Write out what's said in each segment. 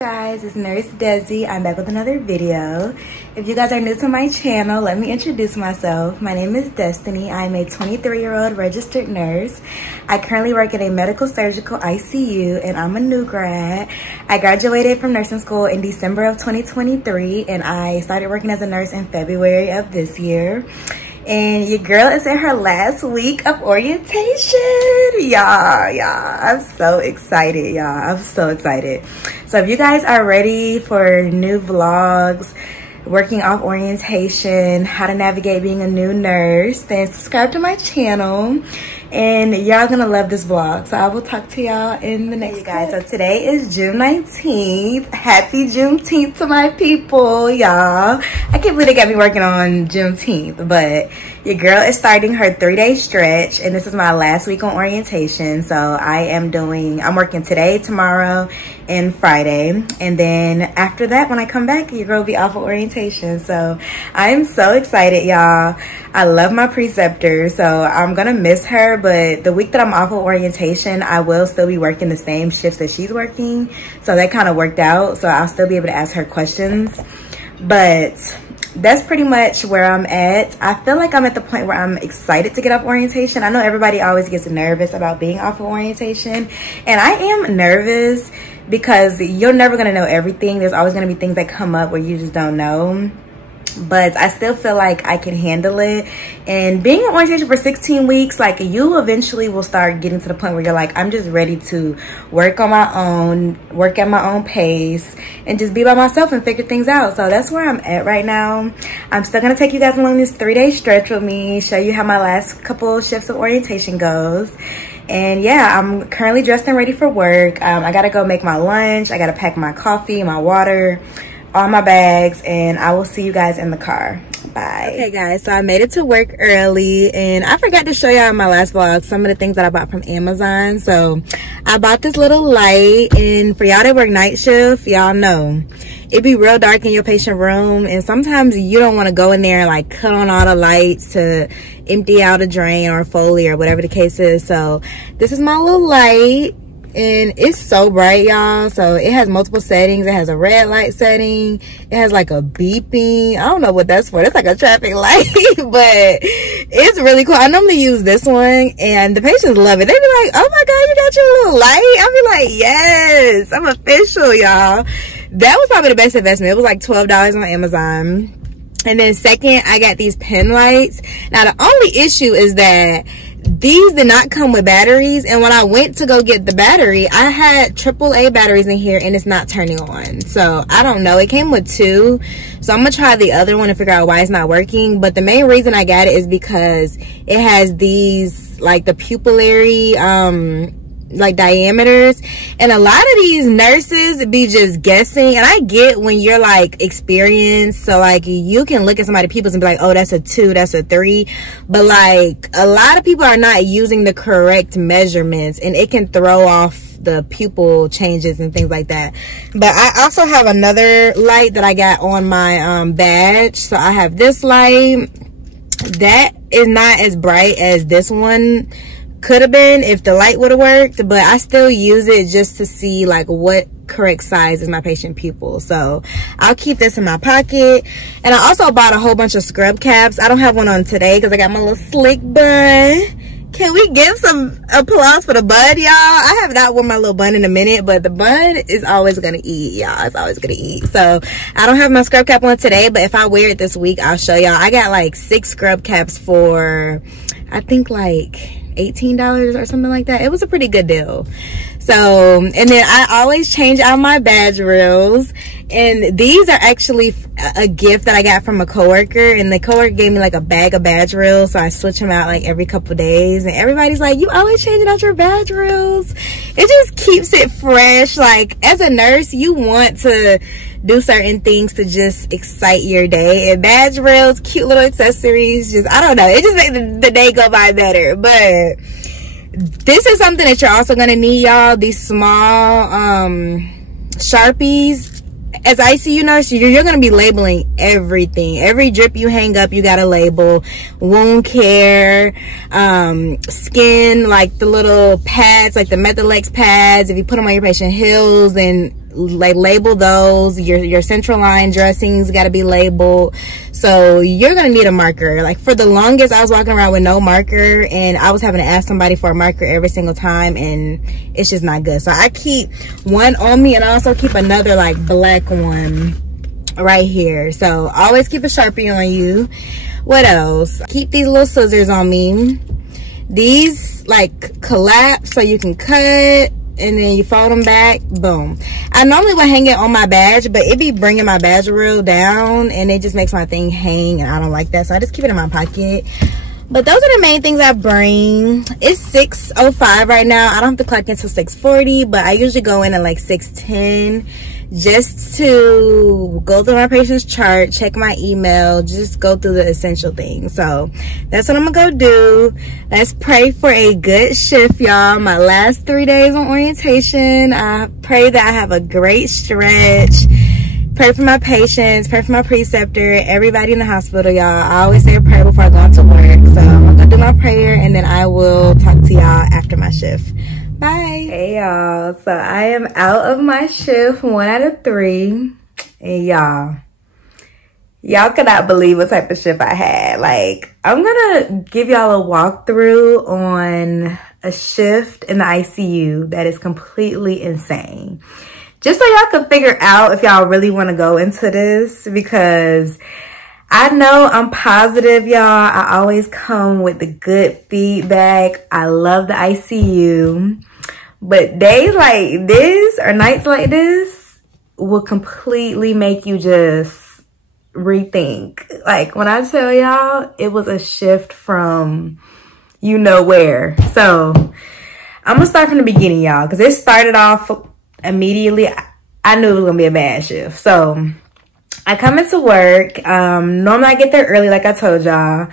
Guys, it's Nurse Desi. I'm back with another video. If you guys are new to my channel, let me introduce myself. My name is Destiny. I'm a 23-year-old registered nurse. I currently work at a medical surgical ICU and I'm a new grad. I graduated from nursing school in December of 2023 and I started working as a nurse in February of this year. And your girl is in her last week of orientation. Y'all, I'm so excited, y'all. I'm so excited. So if you guys are ready for new vlogs, working off orientation, how to navigate being a new nurse, then subscribe to my channel. And y'all gonna love this vlog. So I will talk to y'all in the next guys. So today is June 19th. Happy Juneteenth to my people, y'all. I can't believe they got me working on Juneteenth, but your girl is starting her 3-day stretch and this is my last week on orientation. So I'm working today, tomorrow, and Friday. And then after that, when I come back, your girl will be off of orientation. So I am so excited, y'all. I love my preceptor, so I'm gonna miss her, but the week that I'm off of orientation, I will still be working the same shifts that she's working. So that kind of worked out. So I'll still be able to ask her questions. But that's pretty much where I'm at. I feel like I'm at the point where I'm excited to get off orientation. I know everybody always gets nervous about being off of orientation, and I am nervous because you're never gonna know everything. There's always gonna be things that come up where you just don't know. But I still feel like I can handle it. And being in orientation for 16 weeks, like, you eventually will start getting to the point where you're like, I'm just ready to work on my own, work at my own pace, and just be by myself and figure things out. So that's where I'm at right now. I'm still gonna take you guys along this 3-day stretch with me, show you how my last couple shifts of orientation goes. And yeah, I'm currently dressed and ready for work. I gotta go make my lunch. I gotta pack my coffee, my water, all my bags, and I will see you guys in the car. Bye. Okay guys, so I made it to work early and I forgot to show y'all in my last vlog some of the things that I bought from Amazon. So I bought this little light, and for y'all that work night shift, y'all know it be real dark in your patient room, and sometimes you don't want to go in there and like cut on all the lights to empty out a drain or a Foley or whatever the case is. So this is my little light. And it's so bright, y'all. So it has multiple settings. It has a red light setting. It has like a beeping. I don't know what that's for. It's like a traffic light, but it's really cool. I normally use this one and the patients love it. They be like, oh my God, you got your little light? I be like, yes, I'm official, y'all. That was probably the best investment. It was like $12 on Amazon. And then second, I got these pen lights. Now the only issue is that these did not come with batteries, and when I went to go get the battery, I had AAA batteries in here and it's not turning on. So I don't know, it came with 2, so I'm gonna try the other one and figure out why it's not working. But the main reason I got it is because it has these like the pupillary like diameters, and a lot of these nurses be just guessing. And I get when you're like experienced, so like you can look at somebody's pupils and be like, oh, that's a 2, that's a 3, but like a lot of people are not using the correct measurements and it can throw off the pupil changes and things like that. But I also have another light that I got on my badge. So I have this light that is not as bright as this one could have been if the light would have worked, but I still use it just to see like what correct size is my patient pupil. So I'll keep this in my pocket. And I also bought a whole bunch of scrub caps. I don't have one on today because I got my little slick bun. Can we give some applause for the bun, y'all? I have not worn my little bun in a minute, but the bun is always gonna eat, y'all. It's always gonna eat. So I don't have my scrub cap on today, but if I wear it this week, I'll show y'all. I got like 6 scrub caps for, I think like $18 or something like that. It was a pretty good deal. So, and then I always change out my badge reels, and these are actually a gift that I got from a coworker, and the coworker gave me like a bag of badge reels, so I switch them out like every couple days, and everybody's like, you always changing out your badge reels. It just keeps it fresh. Like as a nurse, you want to do certain things to just excite your day, and badge reels, cute little accessories, just, I don't know, it just makes the day go by better. But this is something that you're also gonna need, y'all. These small Sharpies. As ICU nurse, you're gonna be labeling everything. Every drip you hang up, you gotta label. Wound care, skin, like the little pads, like the Metholex pads. If you put them on your patient heels, and like label those. Your central line dressings got to be labeled. So you're gonna need a marker. Like for the longest, I was walking around with no marker, and I was having to ask somebody for a marker every single time, and it's just not good. So I keep one on me, and I also keep another like black one right here. So always keep a Sharpie on you. What else? Keep these little scissors on me. These like collapse so you can cut, and then you fold them back. Boom. I normally would hang it on my badge, but it be bringing my badge real down, and it just makes my thing hang, and I don't like that, so I just keep it in my pocket. But those are the main things I bring. It's 6:05 right now. I don't have to clock until 6:40, but I usually go in at like 6:10 just to go through my patient's chart, check my email, just go through the essential things. So that's what I'm gonna go do. Let's pray for a good shift, y'all. My last 3 days on orientation. I pray that I have a great stretch. Pray for my patients, pray for my preceptor, everybody in the hospital, y'all. I always say a prayer before I go into work. So I'm gonna do my prayer, and then I will talk to y'all after my shift. Bye. Hey y'all, so I am out of my shift, 1 out of 3. And y'all cannot believe what type of shift I had. Like, I'm gonna give y'all a walkthrough on a shift in the ICU that is completely insane. Just so y'all can figure out if y'all really want to go into this, because I know I'm positive, y'all. I always come with the good feedback. I love the ICU. But days like this or nights like this will completely make you just rethink. Like when I tell y'all, it was a shift from you know where. So I'm going to start from the beginning, y'all, because it started off immediately. I knew it was going to be a bad shift. So I come into work. Normally I get there early, like I told y'all.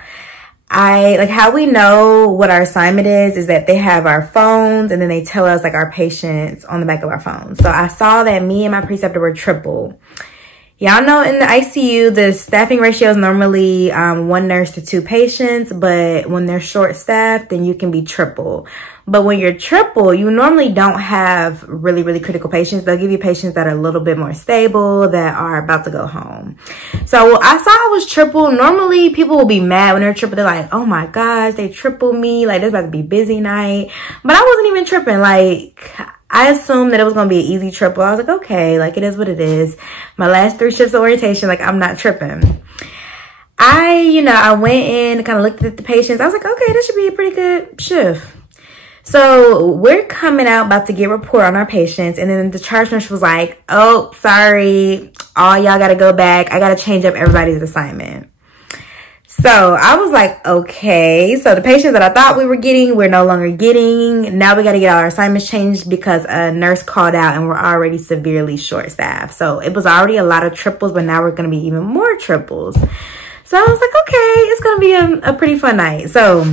Like how we know what our assignment is that they have our phones, and then they tell us like our patients on the back of our phones. So I saw that me and my preceptor were triple. Y'all know in the ICU, the staffing ratio is normally 1 nurse to 2 patients, but when they're short staffed, then you can be triple. But when you're triple, you normally don't have really, really critical patients. They'll give you patients that are a little bit more stable, that are about to go home. So I saw I was triple. Normally people will be mad when they're triple. They're like, oh my gosh, they triple me. Like, there's about to be busy night. But I wasn't even tripping. Like, I assumed that it was going to be an easy triple. I was like, okay, like it is what it is. My last 3 shifts of orientation, like I'm not tripping. I went in and kind of looked at the patients. I was like, okay, this should be a pretty good shift. So we're coming out about to get a report on our patients. And then the charge nurse was like, oh, sorry, all y'all got to go back. I got to change up everybody's assignment. So I was like, okay. So the patients that I thought we were getting, we're no longer getting. Now we got to get all our assignments changed because a nurse called out and we're already severely short staffed. So it was already a lot of triples, but now we're going to be even more triples. So I was like, okay, it's going to be a pretty fun night. So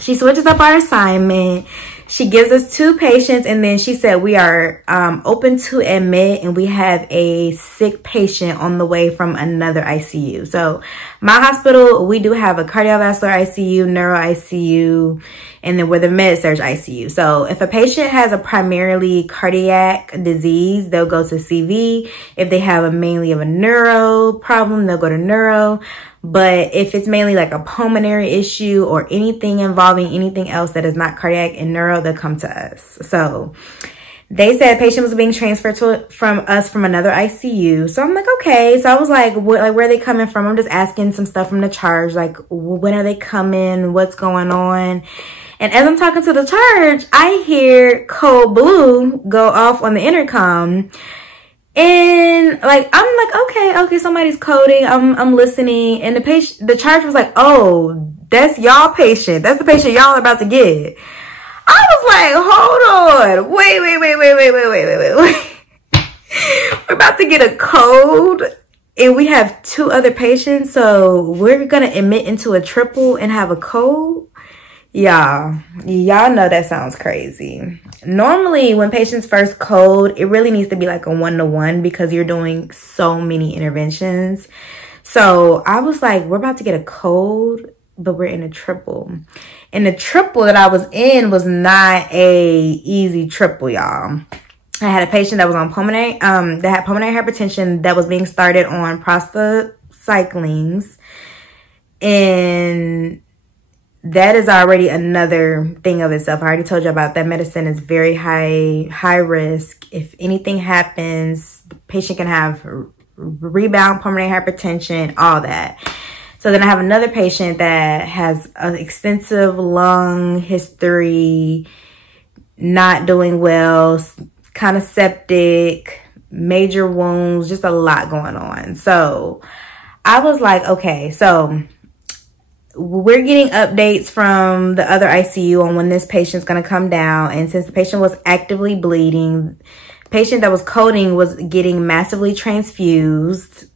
she switches up our assignment. She gives us 2 patients, and then she said we are open to admit, and we have a sick patient on the way from another ICU. So my hospital, we do have a cardiovascular ICU, neuro ICU, and then we're the med-surg ICU. So if a patient has a primarily cardiac disease, they'll go to CV. If they have mainly of a neuro problem, they'll go to neuro. But if it's mainly like a pulmonary issue or anything involving anything else that is not cardiac and neuro, they'll come to us. So they said patient was being transferred from another ICU. So I'm like, okay. So I was like, where are they coming from? I'm just asking some stuff from the charge. Like, when are they coming? What's going on? And as I'm talking to the charge, I hear Code Blue go off on the intercom. And like, I'm like, okay, somebody's coding. I'm listening. And the charge was like, oh, that's y'all patient. That's the patient y'all are about to get. I was like, hold on. Wait. We're about to get a code, and we have 2 other patients. So we're going to admit into a triple and have a code. Y'all know that sounds crazy. Normally when patients first code, it really needs to be like a 1-to-1 because you're doing so many interventions. So I was like, we're about to get a code, but we're in a triple. And the triple that I was in was not a easy triple, y'all. I had a patient that was on pulmonary, that had pulmonary hypertension that was being started on prostacyclines. And that is already another thing of itself. I already told you about that. Medicine is very high risk. If anything happens, the patient can have rebound pulmonary hypertension, all that. So then I have another patient that has an extensive lung history, not doing well, kind of septic, major wounds, just a lot going on. So I was like, okay, so we're getting updates from the other ICU on when this patient's going to come down. And since the patient was actively bleeding, the patient that was coding was getting massively transfused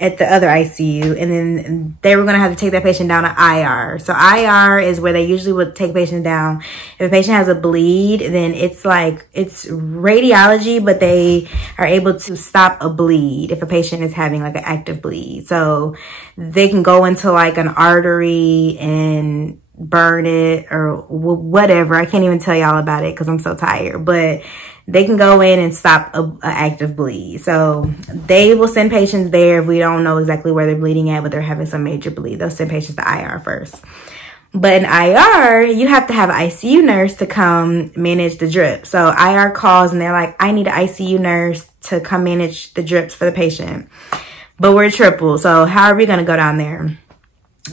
at the other ICU, and then they were going to have to take that patient down to IR. So IR is where they usually would take patients down. If a patient has a bleed, then it's like, it's radiology, but they are able to stop a bleed if a patient is having like an active bleed. So they can go into like an artery and burn it or whatever. I can't even tell y'all about it because I'm so tired, but they can go in and stop an active bleed. So they will send patients there if we don't know exactly where they're bleeding at, but they're having some major bleed. They'll send patients to IR first. But in IR, you have to have an ICU nurse to come manage the drip. So IR calls and they're like, I need an ICU nurse to come manage the drips for the patient. But we're triple, so how are we gonna go down there?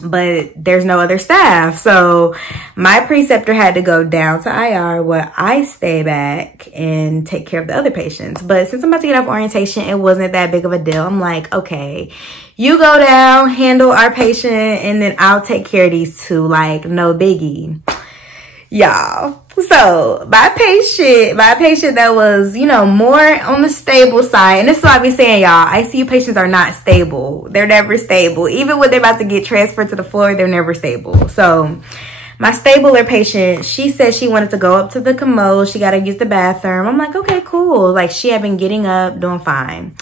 But there's no other staff. So my preceptor had to go down to IR where I stay back and take care of the other patients. But since I'm about to get off orientation, it wasn't that big of a deal. I'm like, okay, you go down, handle our patient, and then I'll take care of these two. Like, no biggie. Y'all. So my patient that was, you know, more on the stable side, and this is what I be saying, y'all, ICU patients are not stable. They're never stable. Even when they're about to get transferred to the floor, they're never stable. So my stabler patient, she said she wanted to go up to the commode. She got to use the bathroom. I'm like, okay, cool. Like, she had been getting up, doing fine.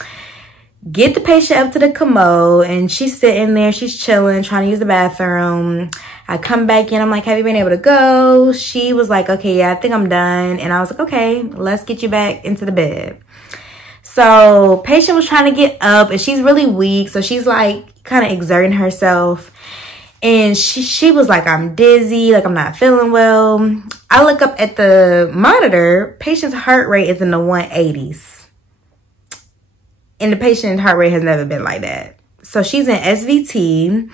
Get the patient up to the commode, and she's sitting there, she's chilling, trying to use the bathroom. I come back in, I'm like, have you been able to go? She was like, okay, yeah, I think I'm done. And I was like, okay, let's get you back into the bed. So patient was trying to get up, and she's really weak. So she's like kind of exerting herself. And she was like, I'm dizzy, like I'm not feeling well. I look up at the monitor, patient's heart rate is in the 180s. And the patient's heart rate has never been like that. So she's in SVT.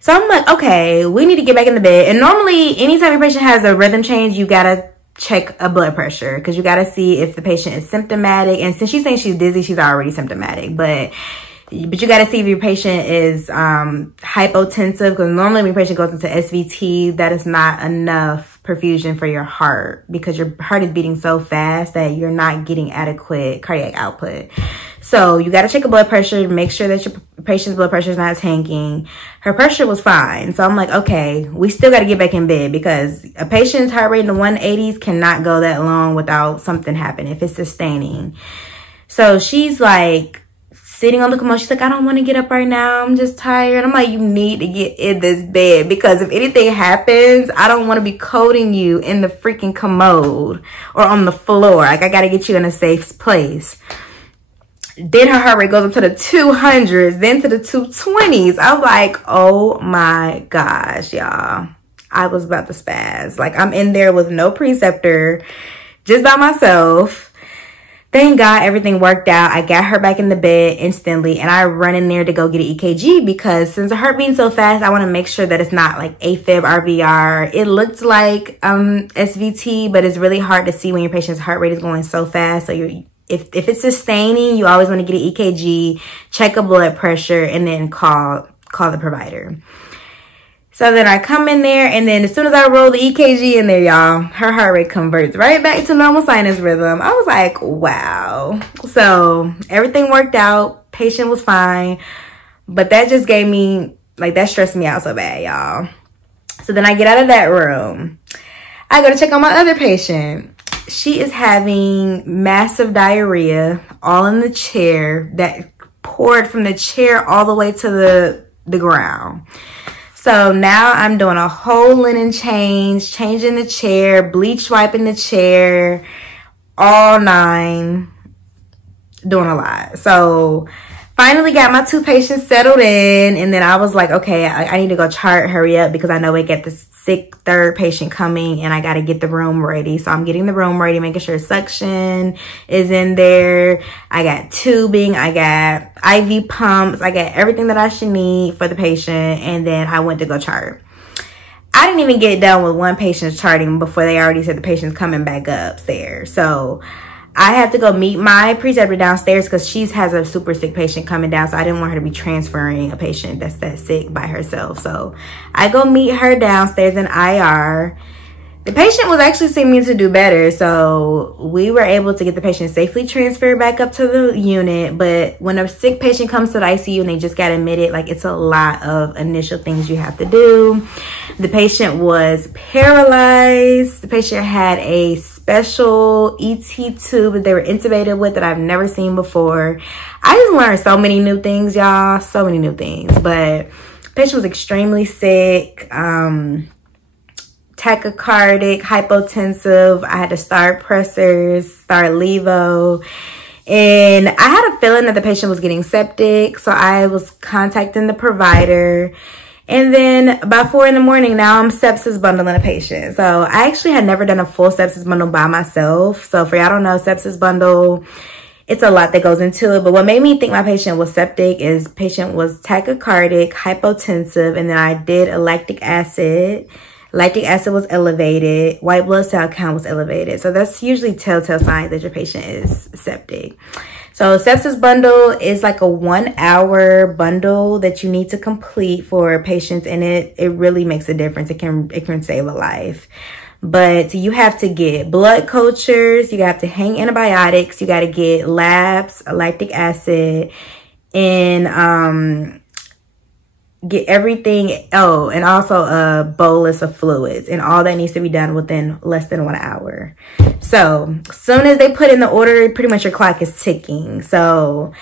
So I'm like, okay, we need to get back in the bed. And normally, anytime your patient has a rhythm change, you gotta check a blood pressure because you gotta see if the patient is symptomatic. And since she's saying she's dizzy, she's already symptomatic. But you gotta see if your patient is hypotensive, because normally when your patient goes into SVT, that is not enough perfusion for your heart because your heart is beating so fast that you're not getting adequate cardiac output. So you got to check a blood pressure, make sure that your patient's blood pressure is not tanking. Her pressure was fine. So I'm like, okay, we still got to get back in bed because a patient's heart rate in the 180s cannot go that long without something happening if it's sustaining. So she's like sitting on the commode. She's like, I don't want to get up right now. I'm just tired. I'm like, you need to get in this bed because if anything happens, I don't want to be coding you in the freaking commode or on the floor. Like, I got to get you in a safe place. Then her heart rate goes up to the 200s, then to the 220s. I'm like, oh my gosh, y'all. I was about to spaz. Like, I'm in there with no preceptor, just by myself. Thank God everything worked out. I got her back in the bed instantly, and I run in there to go get an EKG because since her heart beating so fast, I want to make sure that it's not like AFib, RVR. It looked like SVT, but it's really hard to see when your patient's heart rate is going so fast. So if it's sustaining, you always want to get an EKG, check a blood pressure, and then call the provider. So then I come in there, and then as soon as I roll the EKG in there, y'all, her heart rate converts right back to normal sinus rhythm. I was like, wow. So everything worked out. Patient was fine. But that just gave me, like, that stressed me out so bad, y'all. So then I get out of that room. I go to check on my other patient. She is having massive diarrhea all in the chair that poured from the chair all the way to the ground. So now I'm doing a whole linen change, changing the chair, bleach wiping the chair, all 9, doing a lot. So finally got my 2 patients settled in, and then I was like, okay, I need to go chart, hurry up, because I know we get this sick 3rd patient coming and I got to get the room ready. So I'm getting the room ready, making sure suction is in there. I got tubing, I got IV pumps, I got everything that I should need for the patient, and then I went to go chart. I didn't even get done with 1 patient's charting before they already said the patient's coming back upstairs. So I have to go meet my preceptor downstairs because she has a super sick patient coming down. So I didn't want her to be transferring a patient that's that sick by herself. So I go meet her downstairs in IR. The patient was actually seeming to do better. So we were able to get the patient safely transferred back up to the unit. But when a sick patient comes to the ICU and they just got admitted, like, it's a lot of initial things you have to do. The patient was paralyzed. The patient had a special ET tube that they were intubated with that I've never seen before. I just learned so many new things, y'all. So many new things. But the patient was extremely sick. Tachycardic, hypotensive. I had to start pressors, start levo. And I had a feeling that the patient was getting septic. So I was contacting the provider. And then about 4 in the morning, now I'm sepsis bundling a patient. So I actually had never done a full sepsis bundle by myself. So for y'all don't know, sepsis bundle, it's a lot that goes into it. But what made me think my patient was septic is patient was tachycardic, hypotensive, and then I did a lactic acid. Lactic acid was elevated. White blood cell count was elevated. So that's usually telltale signs that your patient is septic. So sepsis bundle is like a 1-hour bundle that you need to complete for patients, and it really makes a difference. It can save a life. But you have to get blood cultures, you have to hang antibiotics, you got to get labs, lactic acid, and get everything. Oh, and also a bolus of fluids, and all that needs to be done within less than 1 hour. So as soon as they put in the order, pretty much your clock is ticking. So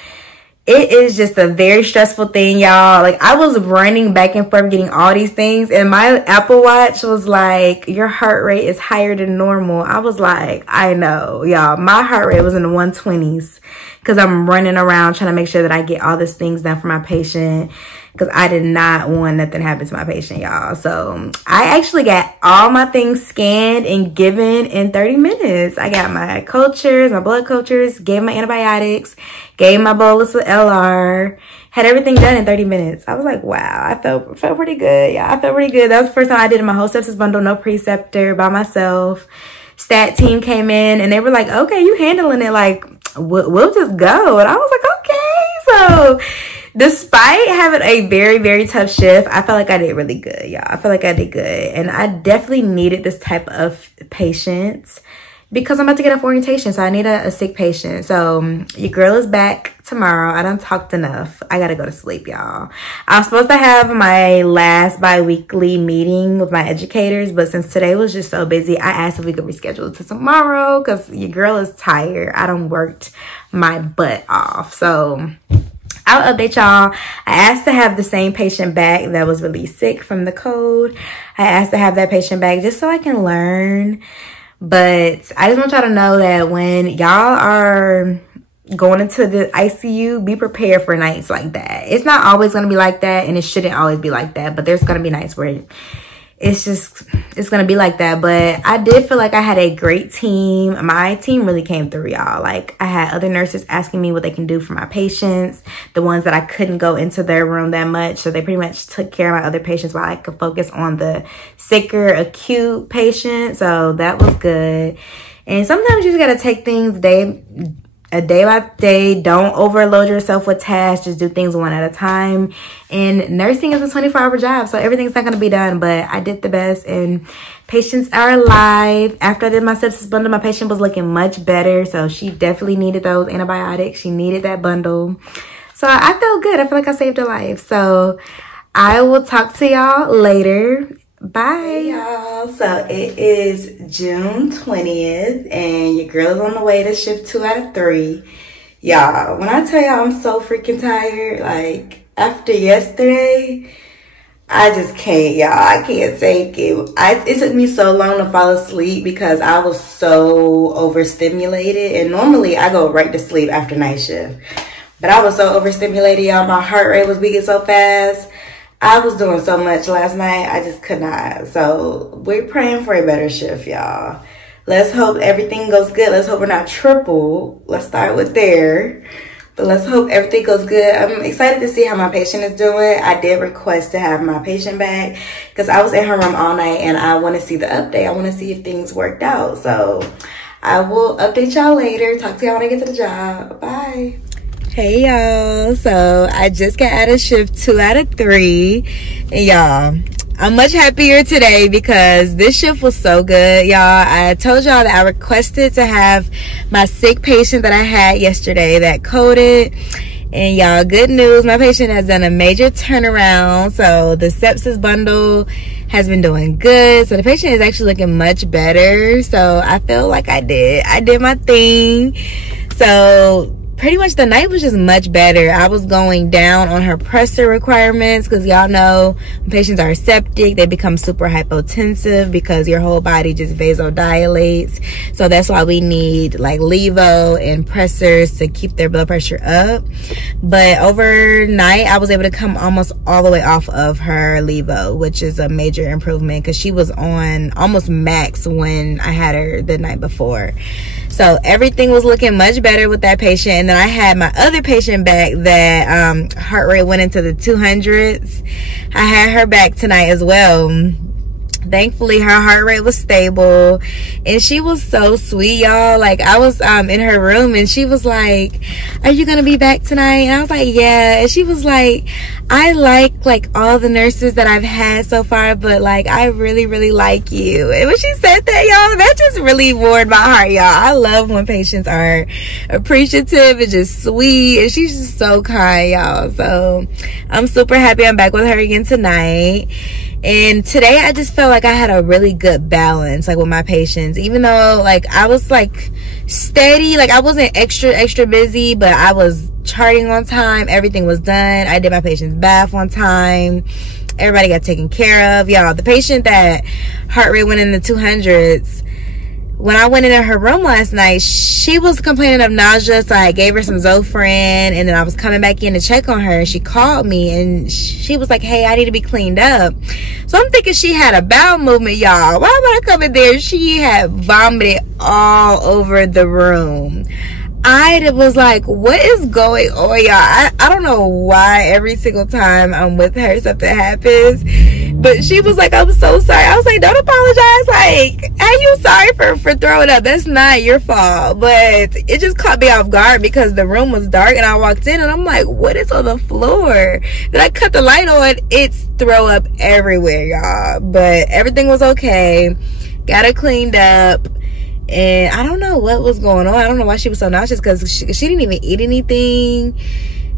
it is just a very stressful thing, y'all. Like, I was running back and forth getting all these things, and my Apple Watch was like, your heart rate is higher than normal. I was like, I know, y'all. My heart rate was in the 120s because I'm running around trying to make sure that I get all these things done for my patient, because I did not want nothing to happen to my patient, y'all. So I actually got all my things scanned and given in 30 minutes. I got my cultures, my blood cultures, gave my antibiotics, gave my bolus of LR, had everything done in 30 minutes. I was like, wow, I felt pretty good. Yeah, I felt pretty good. That was the first time I did my whole sepsis bundle, no preceptor, by myself. Stat team came in and they were like, okay, you handling it, like, we'll just go. And I was like, okay. So despite having a very, very tough shift, I felt like I did really good, y'all. I felt like I did good. And I definitely needed this type of patients because I'm about to get off orientation. So I need a sick patient. So your girl is back tomorrow. I done talked enough. I got to go to sleep, y'all. I was supposed to have my last bi-weekly meeting with my educators, but since today was just so busy, I asked if we could reschedule it to tomorrow because your girl is tired. I done worked my butt off. So I'll update y'all. I asked to have the same patient back that was really sick from the code. I asked to have that patient back just so I can learn. But I just want y'all to know that when y'all are going into the ICU, be prepared for nights like that. It's not always going to be like that, and it shouldn't always be like that. But there's going to be nights where it's going to be like that. But I did feel like I had a great team. My team really came through, y'all. Like, I had other nurses asking me what they can do for my patients, the ones that I couldn't go into their room that much. So they pretty much took care of my other patients while I could focus on the sicker, acute patients. So that was good. And sometimes you just got to take things day by day. Don't overload yourself with tasks. Just do things one at a time. And nursing is a 24-hour job, so everything's not going to be done. But I did the best, and patients are alive. After I did my sepsis bundle, my patient was looking much better. So she definitely needed those antibiotics. She needed that bundle. So I felt good. I feel like I saved her life. So I will talk to y'all later. Bye, y'all. So it is June 20th, and your girl's on the way to shift 2 out of 3. Y'all, when I tell y'all I'm so freaking tired, like, after yesterday, I just can't, y'all. I can't take it. It took me so long to fall asleep because I was so overstimulated. And normally I go right to sleep after night shift. But I was so overstimulated, y'all. My heart rate was beating so fast. I was doing so much last night. I just could not. So we're praying for a better shift, y'all. Let's hope everything goes good. Let's hope we're not triple. Let's start with there. But let's hope everything goes good. I'm excited to see how my patient is doing. I did request to have my patient back because I was in her room all night and I want to see the update. I want to see if things worked out. So I will update y'all later. Talk to y'all when I get to the job. Bye. Hey y'all. So I just got out of shift 2 out of 3. And y'all, I'm much happier today because this shift was so good, y'all. I told y'all that I requested to have my sick patient that I had yesterday that coded. And y'all, good news, my patient has done a major turnaround. So the sepsis bundle has been doing good. So the patient is actually looking much better. So I feel like I did my thing. So pretty much the night was just much better. I was going down on her pressor requirements because y'all know when patients are septic, they become super hypotensive because your whole body just vasodilates. So that's why we need like levo and pressors to keep their blood pressure up. But overnight, I was able to come almost all the way off of her levo, which is a major improvement because she was on almost max when I had her the night before. So everything was looking much better with that patient. And then I had my other patient back that heart rate went into the 200s. I had her back tonight as well. Thankfully, her heart rate was stable. And she was so sweet, y'all. Like, I was in her room and she was like, are you going to be back tonight? And I was like, yeah. And she was like, I like all the nurses that I've had so far, but like, I really, really like you. And when she said that, y'all, that just really warmed my heart, y'all. I love when patients are appreciative and just sweet. And she's just so kind, y'all. So I'm super happy I'm back with her again tonight. And today I just felt like I had a really good balance, like with my patients, even though like I was like steady, like I wasn't extra busy, but I was charting on time. Everything was done. I did my patient's bath on time. Everybody got taken care of. Y'all, the patient that heart rate went in the 200s, when I went into her room last night, she was complaining of nausea, so I gave her some Zofran, and then I was coming back in to check on her, and she called me, and she was like, hey, I need to be cleaned up. So I'm thinking she had a bowel movement, y'all. Why would I come in there? She had vomited all over the room. I was like, what is going on, y'all? I don't know why every single time I'm with her something happens. But she was like, I'm so sorry. I was like, don't apologize. Like, how you sorry for throwing up? That's not your fault. But it just caught me off guard because the room was dark and I walked in and I'm like, what is on the floor? Then I cut the light on. It's throw up everywhere, y'all. But everything was okay. Got her cleaned up. And I don't know what was going on. I don't know why she was so nauseous because she didn't even eat anything.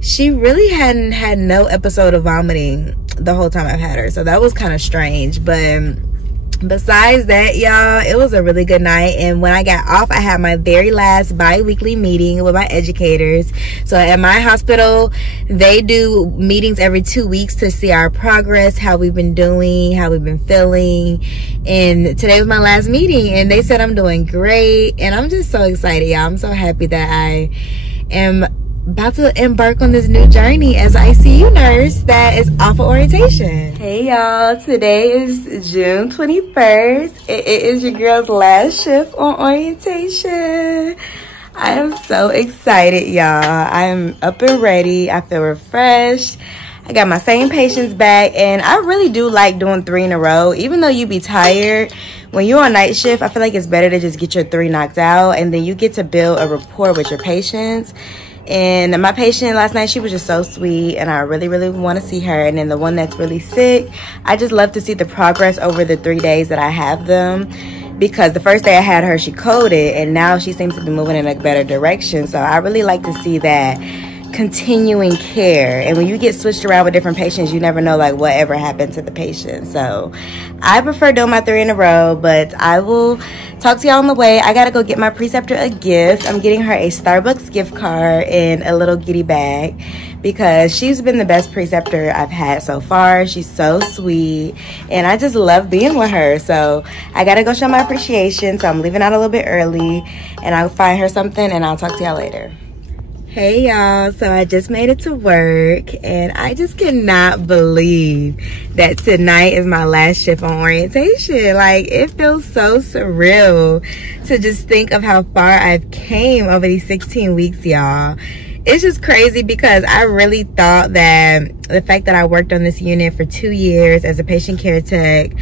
She really hadn't had no episode of vomiting the whole time I've had her. So that was kind of strange. But besides that, y'all, it was a really good night. And when I got off, I had my very last bi-weekly meeting with my educators. So at my hospital, they do meetings every 2 weeks to see our progress, how we've been doing, how we've been feeling. And today was my last meeting and they said I'm doing great. And I'm just so excited, y'all. I'm so happy that I am about to embark on this new journey as an ICU nurse that is off of orientation. Hey y'all, today is June 21st. It is your girl's last shift on orientation. I am so excited, y'all. I am up and ready. I feel refreshed. I got my same patients back and I really do like doing 3 in a row. Even though you be tired, when you're on night shift, I feel like it's better to just get your 3 knocked out and then you get to build a rapport with your patients. And my patient last night, she was just so sweet and I really, really want to see her. And then the one that's really sick, I just love to see the progress over the 3 days that I have them. Because the first day I had her, she coded and now she seems to be moving in a better direction. So I really like to see that. continuing care. And when you get switched around with different patients, you never know like whatever happened to the patient. So I prefer doing my 3 in a row, but I will talk to y'all on the way. I gotta go get my preceptor a gift. I'm getting her a Starbucks gift card and a little giddy bag because she's been the best preceptor I've had so far. She's so sweet and I just love being with her. So I gotta go show my appreciation. So I'm leaving out a little bit early and I'll find her something and I'll talk to y'all later. Hey y'all, so I just made it to work and I just cannot believe that tonight is my last shift on orientation. Like, it feels so surreal to just think of how far I've came over these 16 weeks, y'all. It's just crazy because I really thought that the fact that I worked on this unit for 2 years as a patient care tech,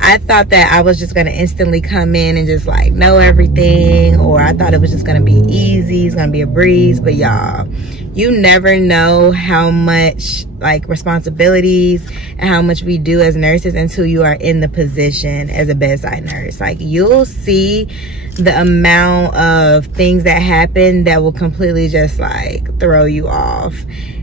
I thought that I was just going to instantly come in and just like know everything, or I thought it was just going to be easy, it's going to be a breeze. But y'all, you never know how much like responsibilities and how much we do as nurses until you are in the position as a bedside nurse. Like, you'll see the amount of things that happen that will completely just like throw you off.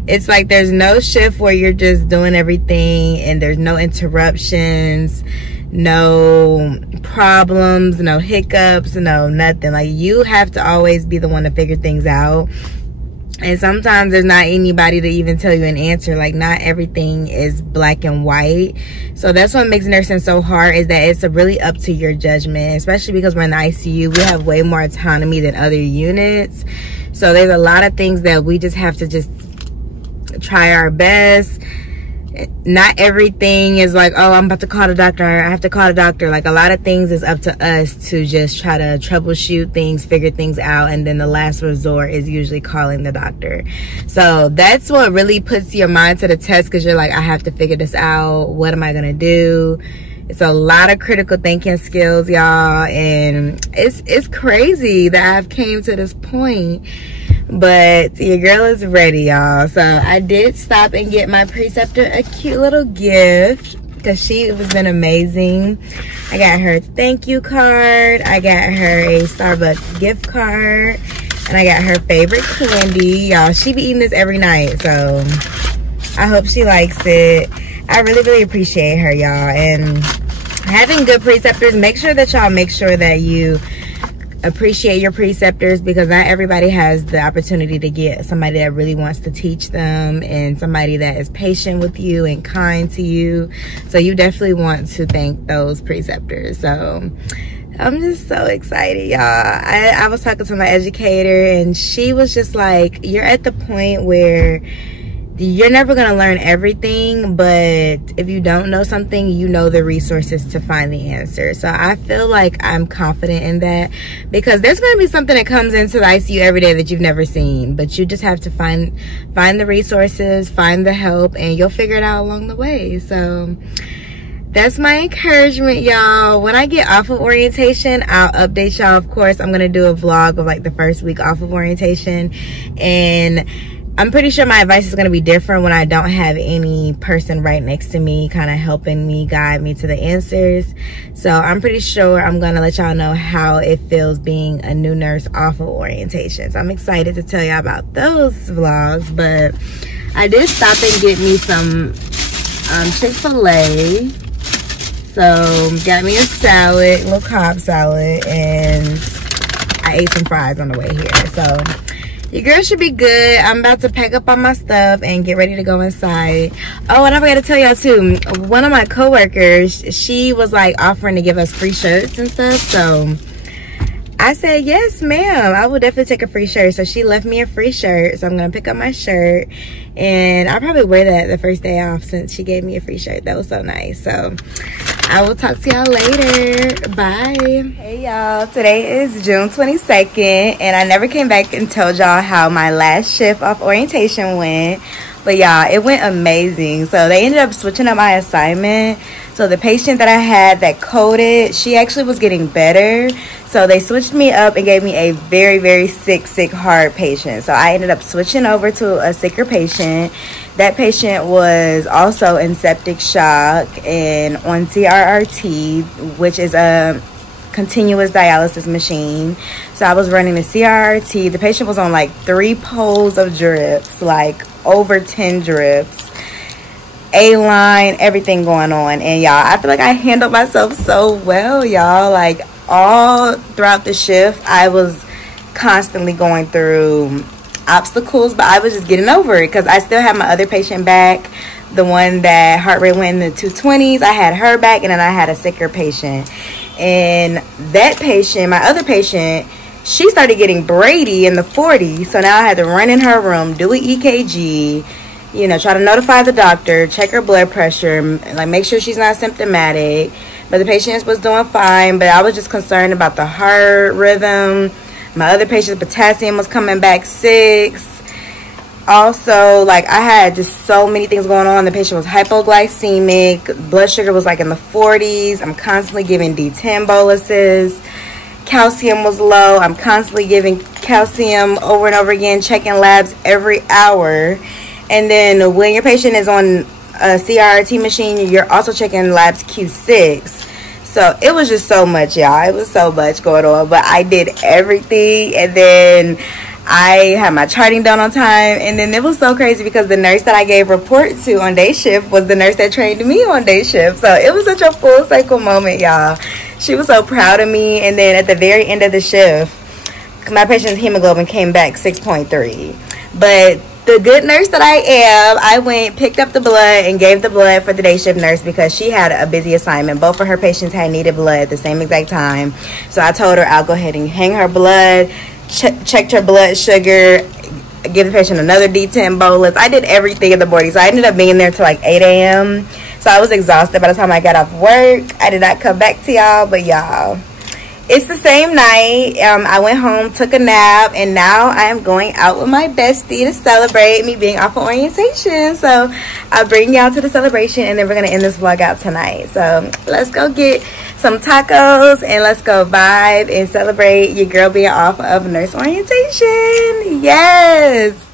It's like there's no shift where you're just doing everything and there's no interruptions, no problems, no hiccups, no nothing. Like, you have to always be the one to figure things out. And sometimes there's not anybody to even tell you an answer. Like, not everything is black and white. So that's what makes nursing so hard, is that it's really up to your judgment, especially because we're in the ICU. We have way more autonomy than other units. So there's a lot of things that we just have to just try our best. Not everything is like, oh, I'm about to call the doctor, I have to call the doctor. Like, a lot of things is up to us to just try to troubleshoot things, figure things out, and then the last resort is usually calling the doctor. So that's what really puts your mind to the test, because you're like, I have to figure this out. What am I gonna do? It's a lot of critical thinking skills, y'all, and it's crazy that I've came to this point. But your girl is ready, y'all. So I did stop and get my preceptor a cute little gift because she has been amazing. I got her a thank you card. I got her a Starbucks gift card. And I got her favorite candy. Y'all, she be eating this every night. So I hope she likes it. I really, really appreciate her, y'all. And having good preceptors, make sure that you appreciate your preceptors, because not everybody has the opportunity to get somebody that really wants to teach them and somebody that is patient with you and kind to you. So you definitely want to thank those preceptors. So I'm just so excited, y'all. I was talking to my educator and she was just like, you're at the point where you're never going to learn everything, but if you don't know something, you know the resources to find the answer. So I feel like I'm confident in that, because there's going to be something that comes into the ICU every day that you've never seen, but you just have to find the resources, find the help, and you'll figure it out along the way. So that's my encouragement, y'all. When I get off of orientation, I'll update y'all. Of course, I'm going to do a vlog of like the first week off of orientation, and I'm pretty sure my advice is going to be different when I don't have any person right next to me kind of helping me, guide me to the answers. So I'm pretty sure I'm going to let y'all know how it feels being a new nurse off of orientation. So I'm excited to tell y'all about those vlogs. But I did stop and get me some Chick-fil-A. So got me a salad, a little Cobb salad, and I ate some fries on the way here. So your girl should be good. I'm about to pack up all my stuff and get ready to go inside. Oh, and I forgot to tell y'all too, one of my coworkers, she was like offering to give us free shirts and stuff. So I said, yes, ma'am, I will definitely take a free shirt. So she left me a free shirt. So I'm going to pick up my shirt. And I'll probably wear that the first day off since she gave me a free shirt. That was so nice. So I will talk to y'all later. Bye. Hey, y'all. Today is June 22nd. And I never came back and told y'all how my last shift off orientation went. But y'all, it went amazing. So they ended up switching up my assignment. So the patient that I had that coded, she actually was getting better. So they switched me up and gave me a very, very sick heart patient. So I ended up switching over to a sicker patient. That patient was also in septic shock and on CRRT, which is a continuous dialysis machine. So I was running the CRRT. The patient was on like 3 poles of drips, like over 10 drips, A-line, everything going on. And y'all, I feel like I handled myself so well, y'all. Like all throughout the shift, I was constantly going through obstacles, but I was just getting over it because I still had my other patient back, the one that heart rate went in the 220s. I had her back, and then I had a sicker patient. And that patient, my other patient, she started getting Brady in the 40s. So now I had to run in her room, do an EKG, you know, try to notify the doctor, check her blood pressure, like make sure she's not symptomatic. But the patient was doing fine, but I was just concerned about the heart rhythm. My other patient's potassium was coming back 6. Also, like, I had just so many things going on. The patient was hypoglycemic. Blood sugar was like in the 40s. I'm constantly giving D10 boluses. Calcium was low. I'm constantly giving calcium over and over again, checking labs every hour. And then when your patient is on a CRRT machine, you're also checking labs Q6. So it was just so much, y'all. It was so much going on, but I did everything. And then I had my charting done on time. And then it was so crazy because the nurse that I gave report to on day shift was the nurse that trained me on day shift. So it was such a full cycle moment, y'all. She was so proud of me. And then at the very end of the shift, my patient's hemoglobin came back 6.3. But the good nurse that I am, I went, picked up the blood, and gave the blood for the day shift nurse because she had a busy assignment. Both of her patients had needed blood at the same exact time. So I told her I'll go ahead and hang her blood, checked her blood sugar, give the patient another D10 bolus. I did everything in the morning. So I ended up being there till like 8 a.m. So I was exhausted by the time I got off work. I did not come back to y'all, but y'all, it's the same night. I went home, took a nap, and now I am going out with my bestie to celebrate me being off of orientation. So I'll bring y'all to the celebration, and then we're going to end this vlog out tonight. So let's go get some tacos, and let's go vibe and celebrate your girl being off of nurse orientation. Yes!